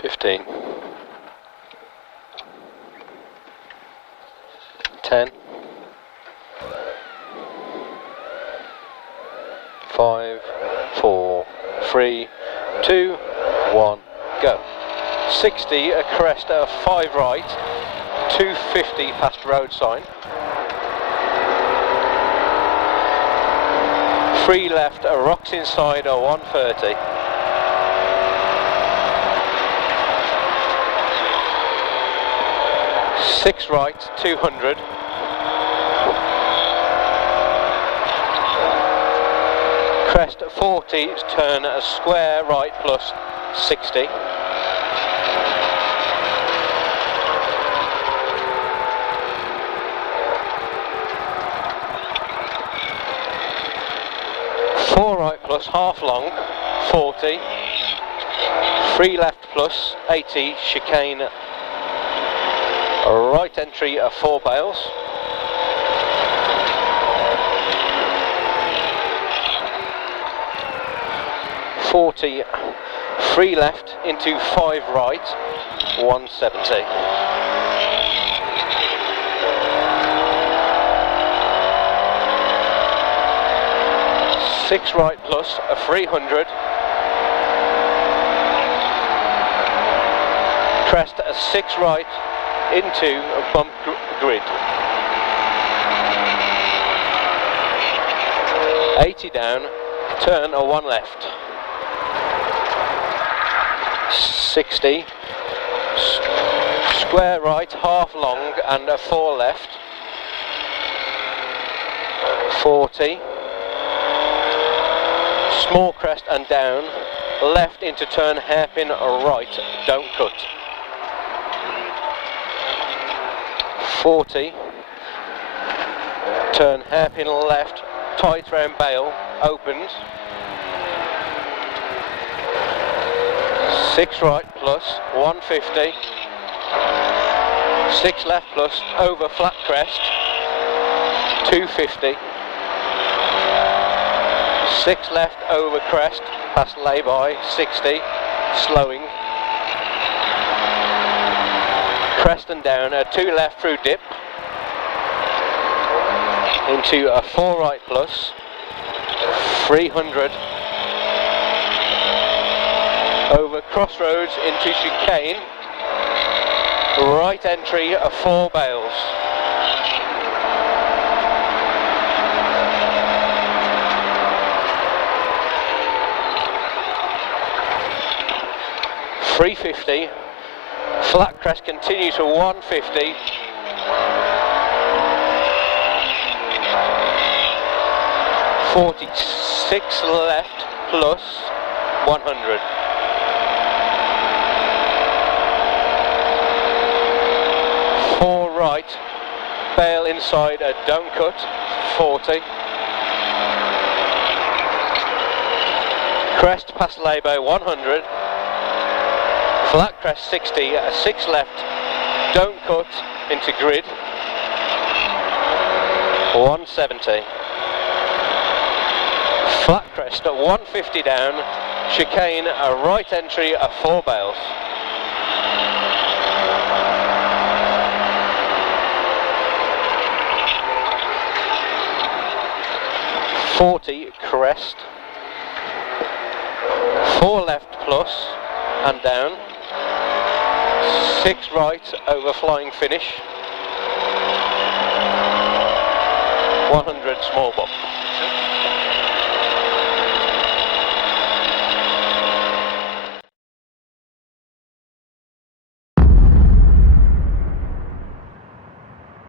15, 10, 5, 4, 3, 2, 1, go. 60, a crest at 5 right, 250 past road sign. 3 left, a rocks inside, a 130. 6 right, 200. Crest at 40, turn a square right plus 60. Four right plus half long, 40. 3 left plus 80, chicane, right entry, 4 bales. 40, 3 left into 5 right, 170. Six right plus a 300. Crest a 6 right into a bump grid. 80 down, turn a 1 left. 60, square right, half long and a 4 left. 40, small crest and down, left into turn hairpin right, don't cut. 40, turn hairpin left, tight round bale, opens. 6 right plus 150. 6 left plus over flat crest, 250. 6 left over crest, past lay-by, 60, slowing. Crest and down, a 2 left through dip, into a 4 right plus, 300. Over crossroads into chicane, right entry, 4 bales. .350, flat crest continue to 150. 46 left plus 100. 4 right, bale inside, a don't cut, 40. Crest past lay-by, 100. Flat crest 60, a 6 left, don't cut into grid, 170. Flat crest at 150 down, chicane, a right entry, 4 bales. 40 crest, 4 left plus and down, 6 right over flying finish, 100 small bump.